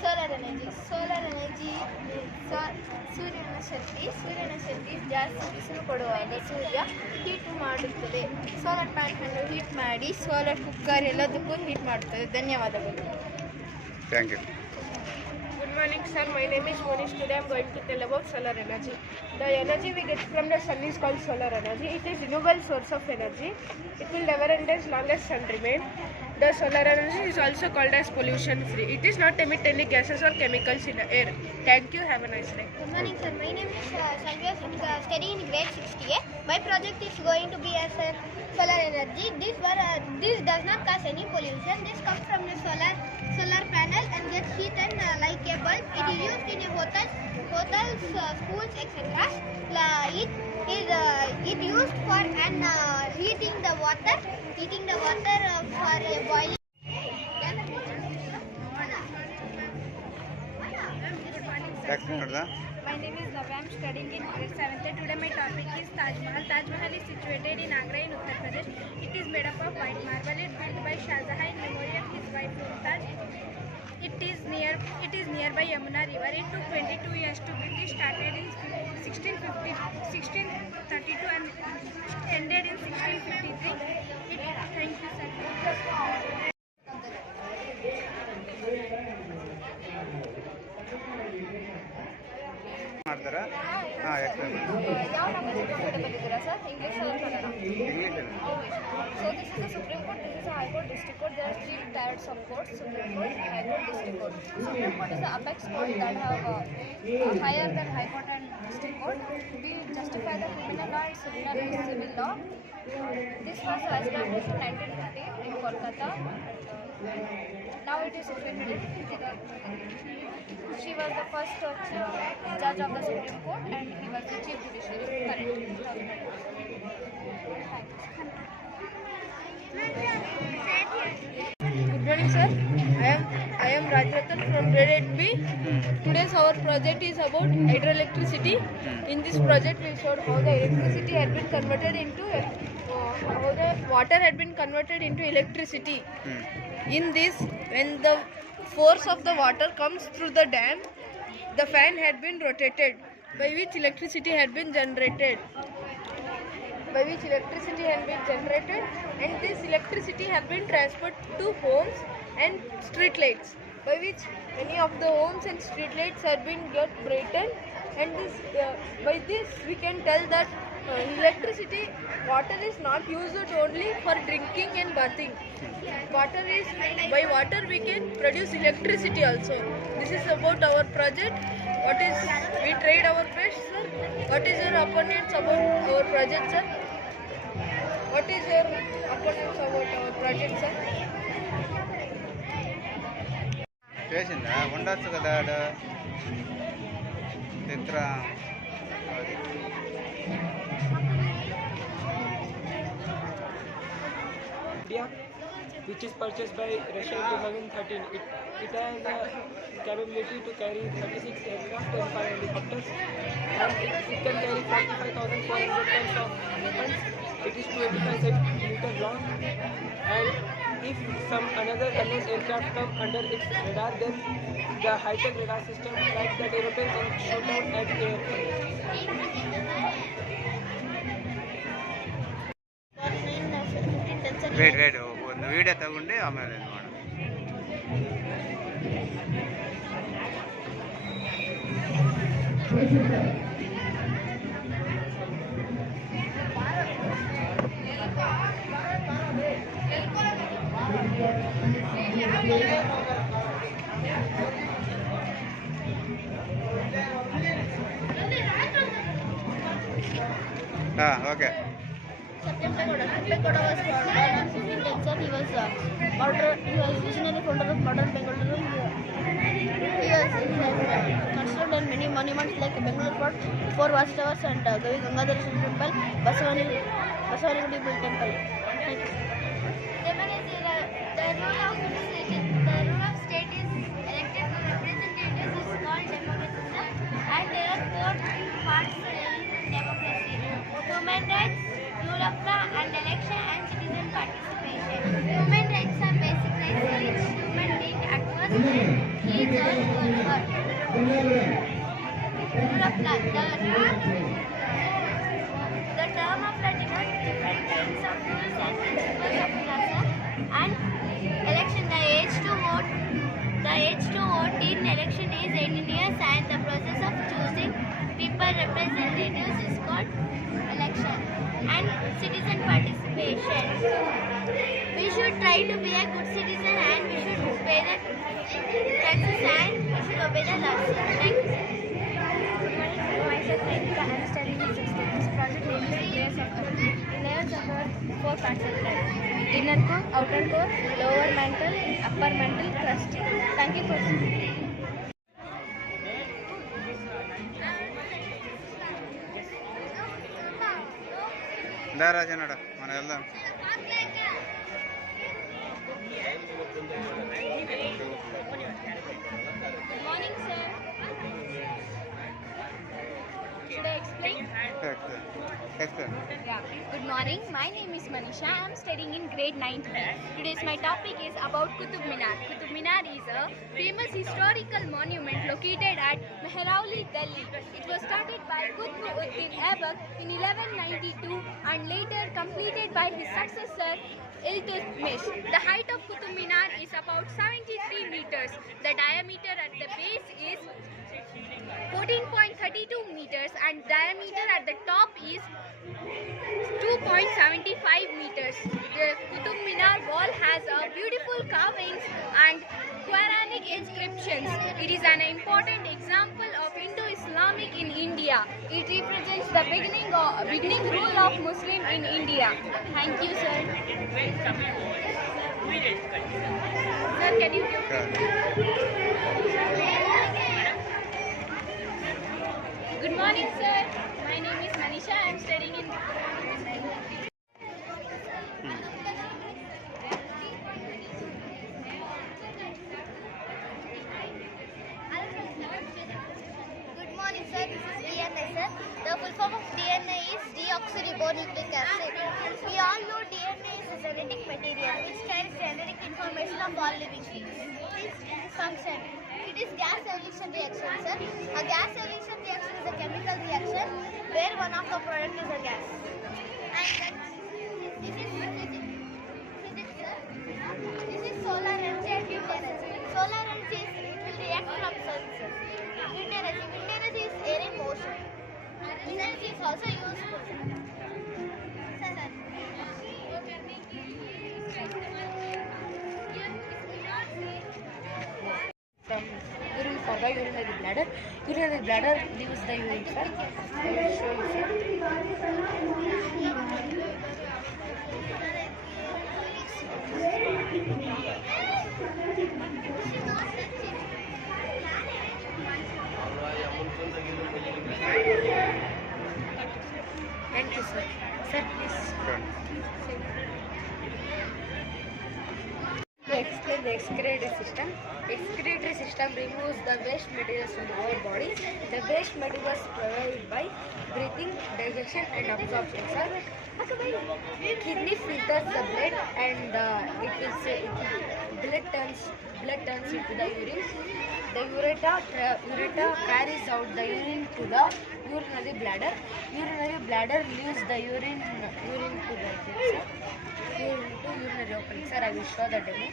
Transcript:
Solar energy ಸೂರ್ಯನ ಶಕ್ತಿ ಜಾಸ್ತಿ ಬಿಸಿಲು ಕೊಡುವಾಗ ಸೂರ್ಯ ಹೀಟ್ ಮಾಡುತ್ತದೆ. ಸೋಲಾರ್ ಪ್ಯಾನಲ್ ಹೀಟ್ ಮಾಡಿ ಸೋಲಾರ್ ಕುಕ್ಕರ್ ಎಲ್ಲದಕ್ಕೂ ಹೀಟ್ ಮಾಡುತ್ತದೆ. ಧನ್ಯವಾದಗಳು. Thank you. Good morning, sir. My name is Monish. Today I am going to tell about solar energy. The energy we get from the sun is called solar energy. It is renewable source of energy. It will never end as long as sun remain. The solar energy is also called as pollution free. It is not emit any gases or chemicals in the air. Thank you. Have a nice day. Good morning, sir. My name is Sanjay. Studying in grade 60A. My project is going to be as solar energy. This does not cause any pollution. This comes from the solar panel and gets heat and like a bulb. It is used in a hotels, schools, etc. It used for heating the water for a boiling. My name is Navya. I am studying in grade 7th. Today my topic is Taj Mahal. Taj Mahal is situated in Agra in Uttar Pradesh. It is made up of white marble. It built by Shah Jahan in memory of his wife Mumtaz. It is nearby Yamuna River. It took 22 years to build. It started in 1632 and ended in 1653. Thank you, sir. ಮಾಡ್ತಾರಾ? ಹಾಂ, explain ಮಾಡಿ. ಯಾವ language comfortable ಇದ್ದೀರಾ sir? English or Kannada? ಇಂಗ್ಲೀಷಲ್ಲಿ. So this is the Supreme Court, this is the High Court, District Court. There are three types of courts: Supreme Court, High Court, District Court. Supreme Court is the apex court that have higher than High Court and District Court. We justify the criminal law and civil law. This was established in 1950 in Kolkata. Now it is situated in She was the first judge of the Supreme Court and he was the Chief Judiciary currently. Good morning, sir. I am Rajratan from grade 8B. Today's our project is about hydroelectricity. In this project, we showed how the electricity had been converted into how the water had been converted into electricity. In this, when the force of the water comes through the dam, the fan had been rotated, by which electricity had been generated. And this electricity have been transferred to homes and street lights, by which many of the homes and street lights have been get brightened. And by this we can tell that water is not used only for drinking and bathing. By water we can produce electricity also. This is about our project. We tried our best, sir. What is your opinions about our project, sir? What is your opinions about our project, sir? చేసిందా? ఉండొచ్చు కదా ఆడ చిత్ర India, which is purchased by Russia in 2013. It has a capability to carry 36 aircraft and 5 helicopters, and it can carry 45,400 tons of weapons. It is 285 centimeters long, and if another unknown aircraft come under its radar, then the high-tech radar system tracks that aeroplane and shoot out at air. Wait ಒಂದು video ತಗೊಂಡು ಆಮೇಲೆ ಇದು ಮಾಡೋಣ. ಹಾಂ, okay. Kempegowda was founder on 15th He was visionary founder of modern Bengaluru. He has constructed many monuments like Bengaluru Fort, 4 watchtowers and Gavi Gangadhar Temple, Basavani Bull Temple. Thank you. The rule of state is elected representatives is called democracy, and there are 4 parts in democracy: human rights, rule of law, and election and citizen participation. Human rights are basic rights which human being acquires is a word. The term of the different kinds of rules and principles of election and election. The age to vote in election is 18 years and the process of choosing people representatives is called election. And citizen participation. We should try to be a good citizen and we should pay the taxes and we should obey the laws. Thank you. Myself, I am studying in 6th. This project name is Layers of Earth. The layers of Earth, 4 parts of life. Inner core, outer core, lower mantle, upper mantle, crust. Thank you for listening. దా రాజన్నడ మనం వెళ్దాం. Good morning, sir. Should I explain? Yeah. Good morning. My name is Manisha. I am studying in grade 9th B. Today's my topic is about Qutub Minar. Qutub Minar is a famous historical monument located at Mehrauli, Delhi. It was started by Qutbuddin Aibak in 1192 and later completed by his successor Iltutmish. The height of Qutub Minar is about 73 meters. The diameter at the base is 14.32 meters and diameter at the top is 2.75 meters. The Qutub Minar wall has a beautiful carvings and Quranic inscriptions. It is an important example of Indo-Islamic in India. It represents the beginning rule of Muslim in India. Thank you, sir. Sir, can you give Good morning, sir. My name is Manisha. I am studying in Good morning, sir. This is DNA, sir. The full form of DNA is deoxyribonucleic acid. We all know DNA is a genetic material which carries genetic information of all living things. Its function. It is gas evolution reaction, sir. A gas evolution reaction is a chemical reaction where one of the product is a gas. And this is physics, sir. This is solar energy and wind energy. Solar energy is it will react from sun, sir. Wind energy is air in motion. Wind energy is also useful, sir. From urine for the urinary bladder. Urinary bladder leaves the urine, sir. I will show you, sir. Thank you, sir. Sir, please. To explain the excretory system. Excretory system removes the waste materials from our body. The waste materials provided by breathing, digestion and absorption, sir. Kidney filters the blood and blood turns into the urine. The ureter carries out the urine to the urinary bladder. Urinary bladder leaves the urine to the urinary opening. Sir, I will show the demo.